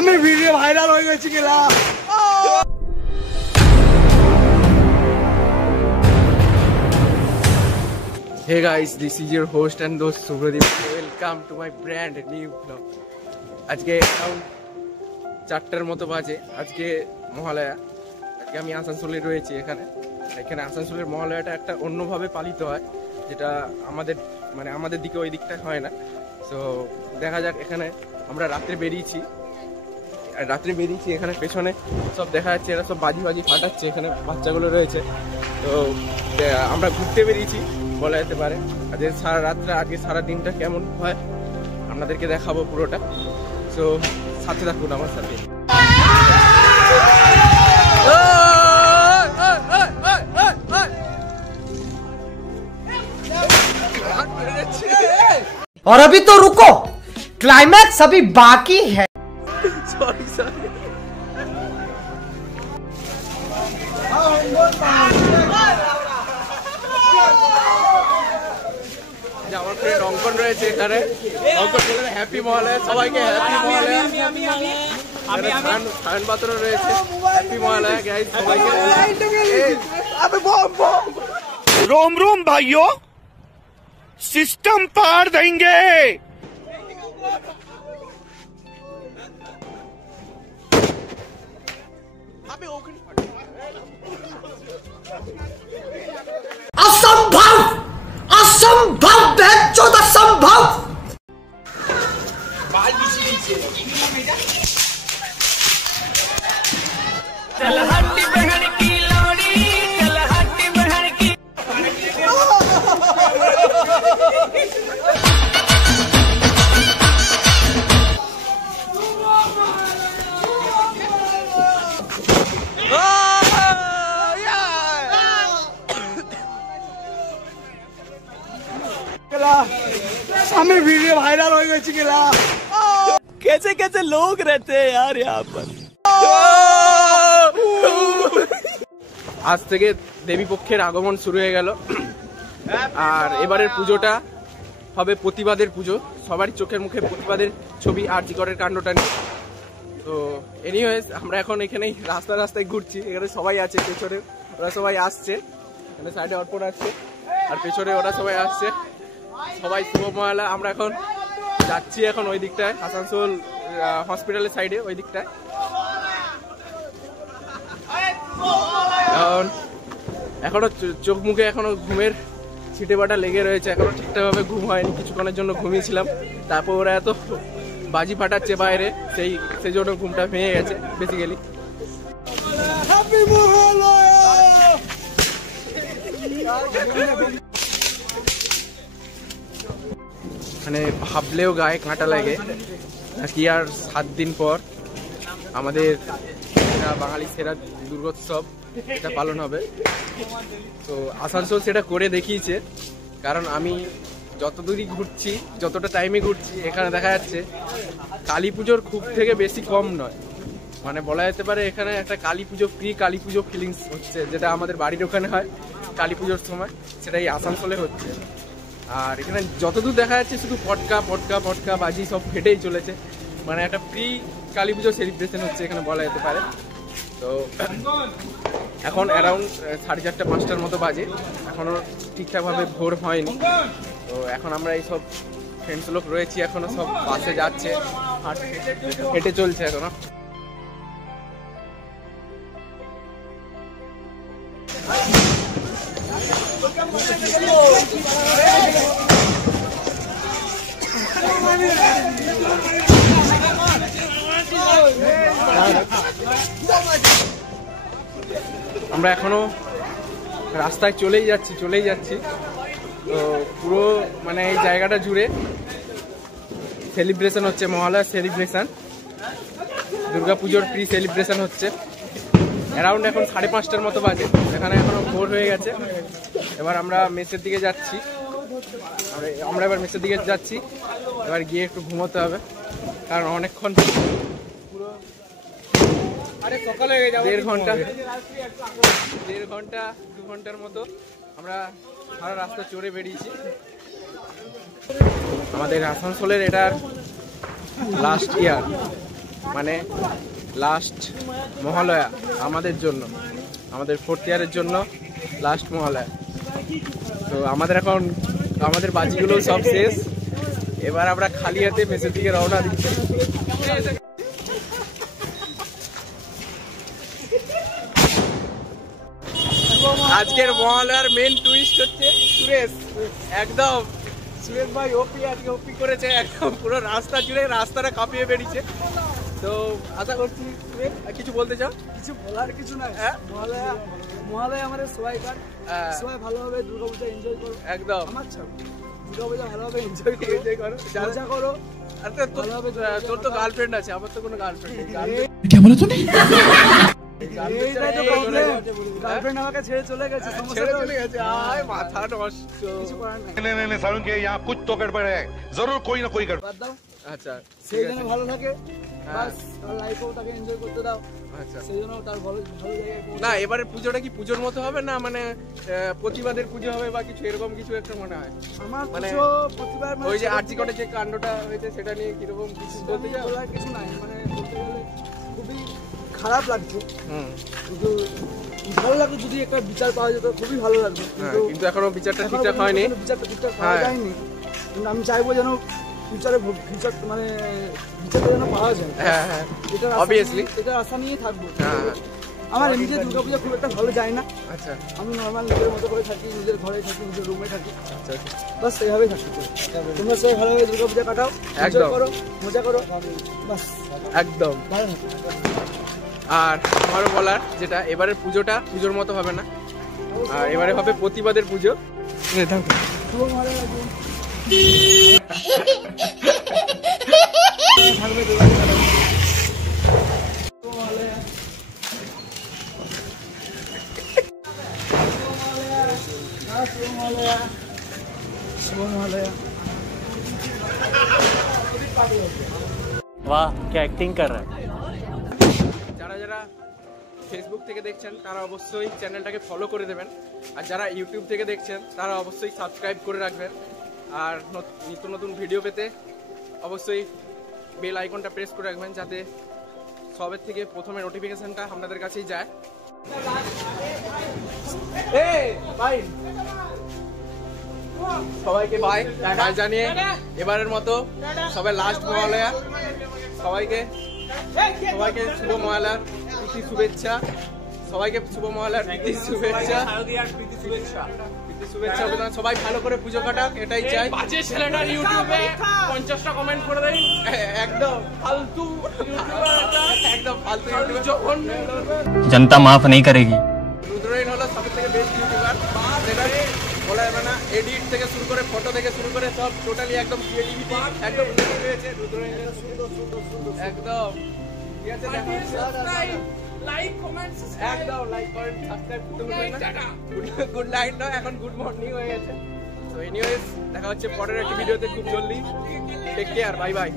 আমি video viral হয়ে গেছি গেলা। Hey guys, this is your host and host Subhadeep. Welcome to my brand new vlog. আজকে around 4টার মতো বাজে। আজকে মহালয়া। আজকে আমি আসানসোলে রয়েছি এখানে আসানসোলের মহালয়াটা একটা অন্যভাবে পালিত হয়, যেটা আমাদের দিকে ওই দিকটা হয় না। সো দেখা যাক, এখানে আমরা রাত্রে বেরিয়েছি এখানে পেছনে সব দেখা যাচ্ছে, এরা সব বাজি ফাটাচ্ছে, এখানে বাচ্চাগুলো রয়েছে। তো আমরা ঘুরতে বেরিয়েছি বলা যেতে পারে। আজকে সারা রাতটা, আজকে সারা দিনটা কেমন হয় আপনাদেরকে দেখাবো পুরোটা। সো সাথে থাকুন আমার সাথে। और अभी तो रुको, क्लाइमैक्स अभी बाकी है। सॉरी আমার ফ্রেন্ড অঙ্কন রয়েছে এখানে। অঙ্কন বলে হ্যাপি মহালয়া, সবাইকে হ্যাপি মহালয়া। সায়ন পাত্র রয়েছে, হ্যাপি মহালয়া গাইস সবাইকে। रोम रोम भाइयों, सिस्टम पार देंगे। असंभव, असंभव, बेचौद असंभव। আমি ভিডিও ভাইরাল হয়ে গেছি গেলা। कैसे कैसे लोग रहते हैं यार यहाँ पर। আজ থেকে দেবী পক্ষের আগমন শুরু হয়ে গেল, আর এবারের পুজোটা হবে প্রতিবাদের পুজো। সবারই চোখের মুখে প্রতিবাদের ছবি আর জিকরের কাণ্ডটা নিয়ে। তো এনিওয়েজ, আমরা এখন এখানেই রাস্তায় ঘুরছি। এখানে সবাই আছে, পেছনে ওরা সবাই আসছে, এখানে সাইডে অর্পণ আসছে, আর পেছনে ওরা সবাই আসছে। সবাই শুভ মহালয়া। আমরা এখন যাচ্ছি ওই দিকটায়, আসানসোল হসপিটালের সাইডে ওই দিকটায়। এখনো চোখ মুখে এখনো ঘুমের ছিটে বাটা লেগে রয়েছে, এখনো ঠিকঠাক ভাবে ঘুম হয়নি। কিছুক্ষণের জন্য ঘুমিয়েছিলাম, তারপর ওরা এত বাজি ফাটাচ্ছে বাইরে, সেই জন্য ঘুমটা ভেঙে গেছে বেসিক্যালি। মানে ভাবলেও গায়ে কাঁটা লাগে কি আর 7 দিন পর আমাদের বাঙালি সেরা দুর্গোৎসব এটা পালন হবে। তো আসানসোল সেটা করে দেখিয়েছে, কারণ আমি যতদূরই ঘুরছি, যতটা টাইমে ঘুরছি, এখানে দেখা যাচ্ছে কালী পুজোর খুব থেকে বেশি কম নয়। মানে বলা যেতে পারে এখানে একটা কালী পুজো, কালী পুজো ফিলিংস হচ্ছে, যেটা আমাদের বাড়ির ওখানে হয় কালী পুজোর সময়, সেটাই আসানসোলে হচ্ছে। আর এখানে যতদূর দেখা যাচ্ছে শুধু পটকা বাজি সব ফেটেই চলেছে। মানে একটা কালী পুজো সেলিব্রেশন হচ্ছে এখানে বলা যেতে পারে। তো এখন অ্যারাউন্ড 4:30-5টার মতো বাজে, এখনও ঠিকঠাকভাবে ভোর হয়নি। তো এখন আমরা এই সব ফ্রেন্ডস লোক রয়েছি, এখনো সব বাসে যাচ্ছে, হেঁটে চলছে এখনো। আমরা এখনো রাস্তায় চলেই যাচ্ছি। তো পুরো মানে এই জায়গাটা জুড়ে সেলিব্রেশন হচ্ছে, মহালয়া সেলিব্রেশন, দুর্গাপুজোর সেলিব্রেশন হচ্ছে। অ্যারাউন্ড এখন 5:30টার মতো বাজে, এখানে এখনো ভোর হয়ে গেছে। এবার আমরা মেসের দিকে যাচ্ছি, এবার গিয়ে একটু ঘুমোতে হবে, কারণ অনেকক্ষণ পুরো দেড় ঘন্টা 2 ঘন্টার মতো আমরা সারা রাস্তা চড়ে বেরিয়েছি। আমাদের আসানসোলের এটার লাস্ট ইয়ার মানে লাস্ট মহালয়া আমাদের জন্য, আমাদের 4th ইয়ারের জন্য লাস্ট মহালয়া। তো আমাদের এখন আমাদের বাজিগুলো সব শেষ, এবার আমরা খালি হাতে মেসের দিকে রওনা দিচ্ছি। আজকের মহালয়ার মেন টুইস্ট হচ্ছে সুরেশ। একদম সুরেশ ভাই ওপি আজকে ওপি করেছে, একদম পুরো রাস্তা জুড়ে রাস্তাটা কাঁপিয়ে বেরিয়েছে। তো আশা করছি সুরেশ কিছু বলতে চাও? কিছু বলার কিছু নাই। মহালয়া আমাদের সবাইকার, সবাই ভালোভাবে দুর্গাপূজা এনজয় করো। একদম আমার দুর্গাপূজা ভালোভাবে এনজয় করো, মজা করো। আর তোর তো গার্লফ্রেন্ড আছে, আমার তো কোনো গার্লফ্রেন্ড নেই। গার্লফ্রেন্ড আমাকে ছেড়ে চলে গেছে, আয় মাথা নষ্ট। কিছু করার নাই। नहीं सारुण के यहाँ कुछ तो गड़बड़ है, जरूर कोई ना कोई गड़बड़। বাদ দাও, আচ্ছা সেই জন্য ভালো থাকে, বাস তার লাইফেও তাকে এনজয় করতে দাও। আচ্ছা সেই জন্য তার ভালো জায়গায় পৌঁছে। না এবারে পুজোটা কি পুজোর মতো হবে না, মানে প্রতিবাদের পুজো হবে বা কিছু এরকম কিছু একটা মনে হয়? আমার মানে পুজো প্রতিবার ওই যে আরজিকটে যে কাণ্ডটা হয়েছে সেটা নিয়ে কিরকম কিছু বলতে চাও? বলার কিছু নাই, মানে বলতে গেলে খুবই খারাপ লাগছে, কিন্তু ভালো লাগবে যদি একটা বিচার পাওয়া যেত, খুবই ভালো লাগবে। কিন্তু এখনো বিচারটা ঠিকঠাক হয়নি, বিচারটা ঠিকঠাক পাওয়া যায়নি, কিন্তু আমি চাইবো যেন ফিউচার মানে বিচারটা যেন পাওয়া যায়। হ্যাঁ হ্যাঁ অবভিয়াসলি এটা আশা নিয়ে থাকবো। আমার এমনিতে দুর্গাপূজা খুব একটা ভালো যায় না। আচ্ছা আমি নর্মাল নিজের মতো করে থাকি, নিজের ঘরে থাকি, নিজের রুমে থাকি, আচ্ছা বাস এইভাবেই থাকি। তোমরা সবাই ভালোভাবে দুর্গাপূজা কাটাও, এনজয় করো, মজা করো, বাস একদম। ভালো থাকো। আর আমারও বলার যেটা, এবারের পুজোটা পুজোর মতো হবে না, আর এবারে হবে প্রতিবাদের পুজো। वाह क्या एक्टिंग कर रहा है। যারা যারা ফেসবুক থেকে দেখছেন তারা অবশ্যই চ্যানেলটাকে ফলো করে দেবেন, আর যারা ইউটিউব থেকে দেখছেন তারা অবশ্যই সাবস্ক্রাইব করে রাখবেন। আর নিত্য নতুন ভিডিও পেতে অবশ্যই বেল আইকনটা প্রেস করে রাখবেন, যাতে সবের থেকে প্রথমে নোটিফিকেশনটা আপনাদের কাছেই যায়। সবাইকে বাই বাই জানিয়ে এবারের মতো সবাই লাস্ট মহালয়া, সবাইকে শুভ মহালয়ার প্রীতি শুভেচ্ছা, সবাইকে শুভ মহালয়ার প্রীতি শুভেচ্ছা, শুভেচ্ছা অভিনন্দন। সবাই ভালো করে পুজো কাটাক, এটাই চাই। বাজে ছেলেটার ইউটিউবে 50টা কমেন্ট করে দেন, একদম ফালতু ইউটিউবার, একদম ফালতু ইউটিউবার। যখন जनता माफ नहीं करेगी। রুদ্রইন হলো সবথেকে বেস্ট ইউটিউবার, যেটা বলা যাবে না। এডিট থেকে শুরু করে ফটো থেকে শুরু করে সব টোটালি একদম ক্রিয়েটিভিটি একদম রয়েছে রুদ্রইন, একদম ঠিক আছে। লাইক কমেন্ট একদম লাইক করেন, সাবস্ক্রাইব করতে ভুলবেন না। গুড নাইট না, এখন গুড মর্নিং হয়ে গেছে। তো এনিওয়েজ দেখা হচ্ছে পরের একটা ভিডিওতে খুব জলদি। Take care, bye by.